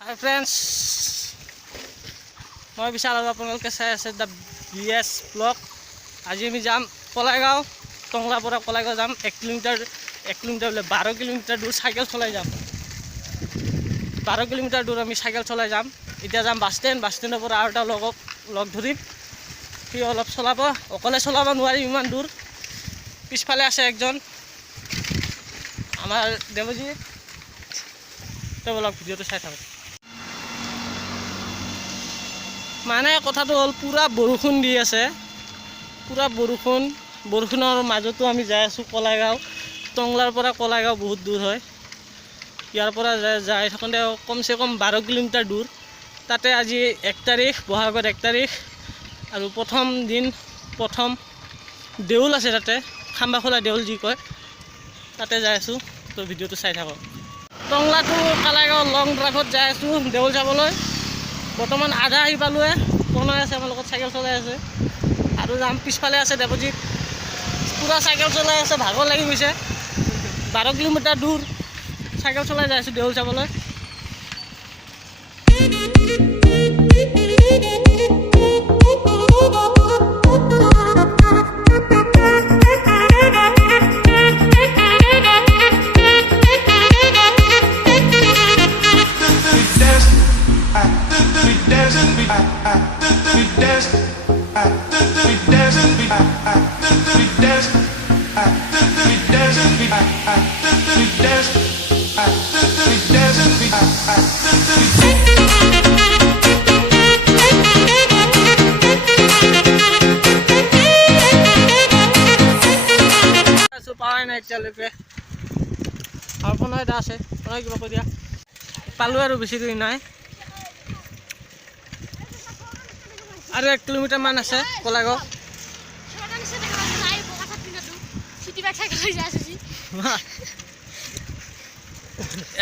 Hi friends, मैं विशाल और আপোনালোকে চাই আছে द BS ব্লগ। আজি আমি যাম kalaigaon TANGLA পৰা kalaigaon যাম 1 কিলোমিটাৰ 12 কিলোমিটাৰ দূৰ সাইকেল চলাই যাম। 12 কিলোমিটাৰ দূৰ আমি সাইকেল চলাই যাম। এতিয়া যাম বাস ষ্টেণ্ডৰ পৰা আৰু এটা লগ ধৰিম। কি অলপ চলাব, অকলে চলাব নোৱাৰি ইমান দূৰ। পিছফালে আছে একজন আমাৰ দেৱজিৎ। তো ব্লগ ভিডিওটো চাই থাকক। মানে কথাটো হল পুৰা বৰষুণ দি আছে, পুৰা বৰষুণৰ মাজতো আমি যাই আছো kalaigaon। টংলাৰ পৰা kalaigaon বহুত দূৰ হয়। ইয়াৰ পৰা যাই থাকোঁতে কমসে কম 12 কিলোমিটাৰ দূৰ। তাতে আজি 1 তাৰিখ, বহাগৰ 1 তাৰিখ আৰু প্ৰথম দেউল আছে। তাতে khampakhulavlob দেউল যি কয়, তাতে যাই আছো। তো ভিডিওটো চাই থাকক। টংলা টু kalaigaon লং ড্ৰাইভত যাই আছো দেউল যাবলৈ। বৰ্তমান আধা আহি পালোৱে, প্ৰণয় আছে আমাৰ লগত চাইকেল চলাই আছে আৰু যাম। পিছফালে আছে দেৱজিৎ, পুৰা চাইকেল চলাই আছে, ভাগৰ লাগি গৈছে। 12 কিলোমিটাৰ দূৰ চাইকেল চলাই যাই আছো দেউল যাবলৈ। পাৱাই নাই এতিয়ালৈকে। আৰু প্ৰণয় এটা আছে, প্ৰণয় কিবা কৈ দিয়া। পালোঁ আৰু বেছি দূৰ নাই, আৰু 1 কিলোমিটাৰ মান আছে kalaigaon।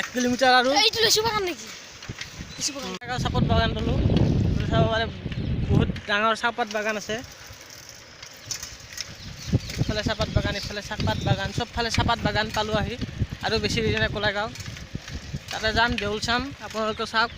1 কিলোমিটাৰ আৰু চাহপাত বাগান পালোঁ। চাব পাৰে বহুত ডাঙৰ চাহপাত বাগান আছে। ইফালে চাহপাত বাগান, ইফালে চাহপাত বাগান, চবফালে চাহপাত বাগান পালোঁ আহি। আৰু বেছি দেৰি নাই kalaigaon। তাতে যাম, দেউল চাম, আপোনালোকে চাওক।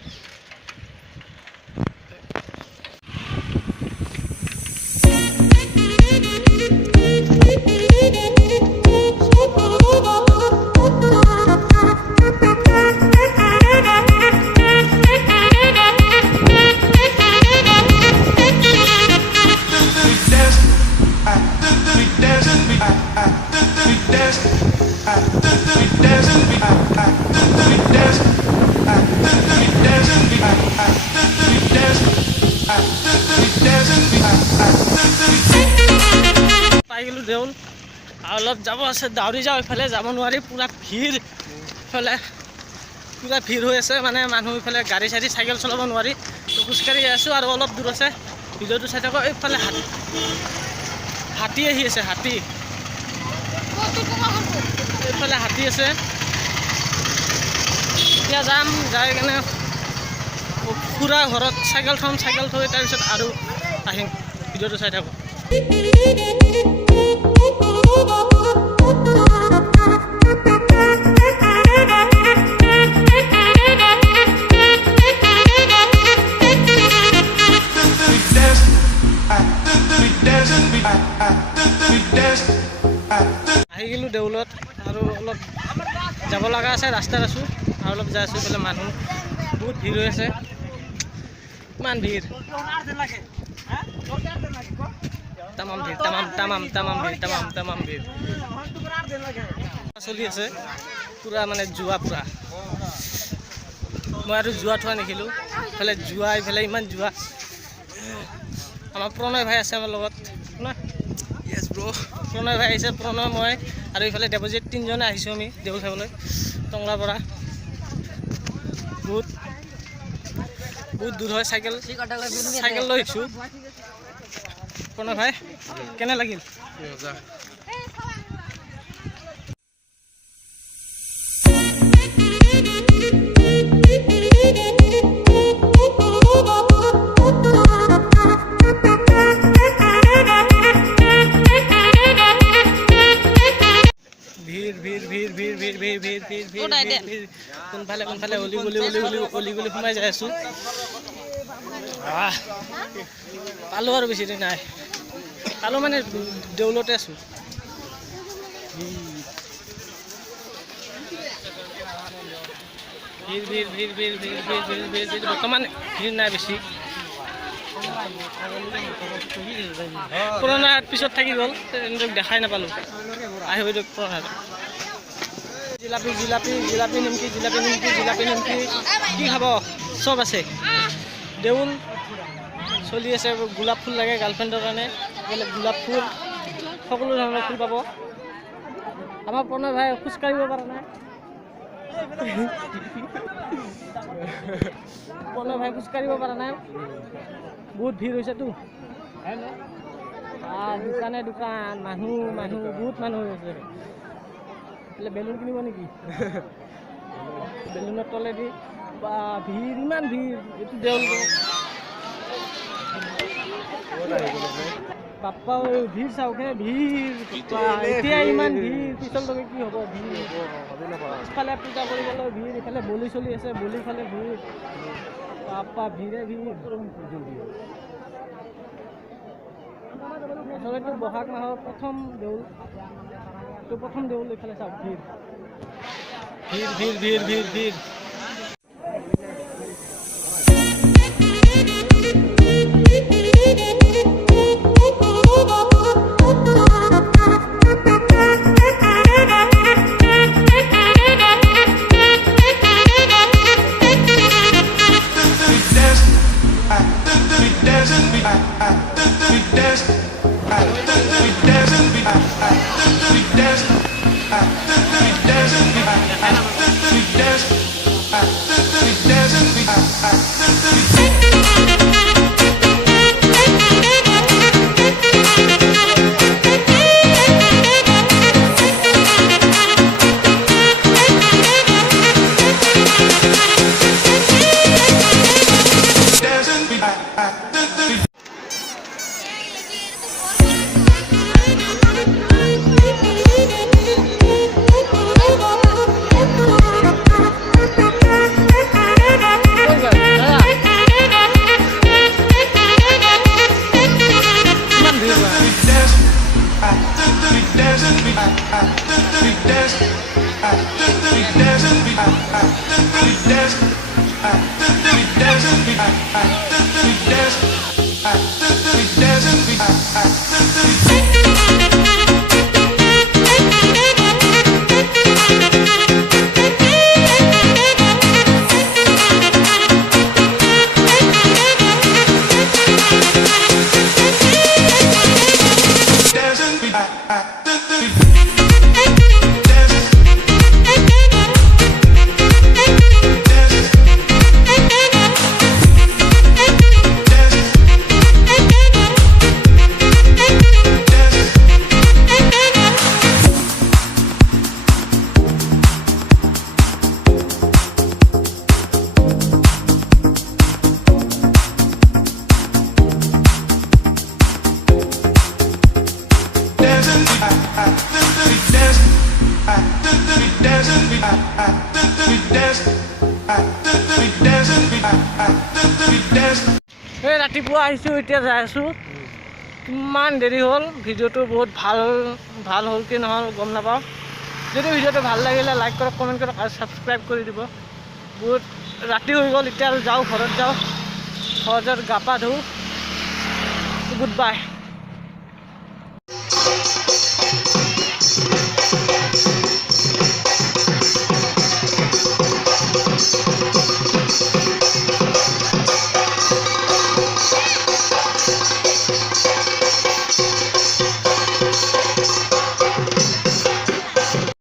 পাই গেলো দেউল। অলপ যাব আছে, দাউৰি যাওঁ। ইফালে যাব নোৱাৰি, পুৰা ভিৰ। ইফালে পুৰা ভিৰ হৈ আছে, মানে মানুহ ইফালে গাড়ী চাড়ী চাইকেল চলাব নোৱাৰি। তো খোজকাঢ়ি আছোঁ আৰু অলপ দূৰ আছে। ভিডিওটো চাই থাকক। এইফালে হাতী আহি আছে, হাতী। এইফালে হাতী আছে। এতিয়া যাম, যাই কেনে খুৰা ঘৰত চাইকেল থ'ম, চাইকেল থৈ তাৰপিছত আৰু আহিম। ভিডিওটো চাই থাকক। আহি গ'লোঁ দেউলত, আৰু অলপ যাব লগা আছে, ৰাস্তাত আছোঁ আৰু অলপ যাই আছোঁ। এইফালে মানুহ বহুত ভিৰ হৈ আছে, ইমান ভিৰ, তামাম ভিৰ, তামাম ভিৰ চলি আছে। পুৰা মানে জুৱা, পুৰা। মই আৰু জুৱা থোৱা নেখিলোঁ। ইফালে জুৱা, ইফালে ইমান জুৱা। আমাৰ প্ৰণয় ভাই আছে আমাৰ লগত। প্ৰণয় ভাই আহিছে, প্ৰণয়, মই আৰু ইফালে দেৱজিৎ, 3জনে আহিছোঁ আমি দেউল চাবলৈ টংলাৰ পৰা। বহুত দূৰ হয়, চাইকেল লৈ আহিছোঁ। প্ৰণয় ভাই, কেনে লাগিল? ভিৰ ভিৰ ভিৰ ভিৰ ভিৰ ভিৰ ভিৰ ভিৰ ভিৰ ভিৰ কোনফালে অলি গলি সোমাই যাই আছোঁ। পালোঁ আৰু বেছি দিন নাই, পালোঁ মানে দেউলতে আছোঁ। ভিৰ বৰ্তমান ভিৰ নাই বেছি। পুৰণা হাট পিছত থাকি গ'ল, দেখাই নাপালোঁ। আহিব দিয়ক পুৰণা হাট। জিলাপি নিমকি কি খাব চব আছে। দেউল চলি আছে, গোলাপ ফুল লাগে গাৰ্লফ্ৰেণ্ডৰ কাৰণে, গোলাপ ফুল সকলো ধৰণৰ ফুল পাব। আমাৰ প্ৰণয় ভাই খোজকাঢ়িব পৰা নাই, খোজকাঢ়িব পৰা নাই, বহুত ভিৰ হৈছেতো। দোকান মানুহ বহুত মানুহ হৈ আছে। বেলুন কিনিব নেকি? বেলুনৰ তলেদি বা ভিৰ, ইমান ভিৰ। এইটো দেউল বাপ্পা ভিৰ চাওকহে, ভিৰ এতিয়া ইমান ভিৰ, পিছলৈকে কি হ'ব? ভিৰ ইফালে পূজা কৰিবলৈ ভিৰ, ইফালে বলি চলি আছে, বলি ফালে ভিৰ, বাপ্পা ভিৰে ভিৰ। আচলতে বহাগ মাহৰ প্ৰথম দেউল, এইফালে চাওক ভিৰ। ৰাতিপুৱা আহিছোঁ, এতিয়া যাই আছোঁ। কিমান দেৰি হ'ল, ভিডিঅ'টো বহুত ভাল হ'ল কি নহ'ল গম নাপাওঁ। যদি ভিডিঅ'টো ভাল লাগিলে লাইক কৰক, কমেণ্ট কৰক আৰু ছাবস্ক্ৰাইব কৰি দিব। বহুত ৰাতি হৈ গ'ল, এতিয়া আৰু যাওঁ, ঘৰত যাওঁ, গা পা ধুওঁ। Good bye.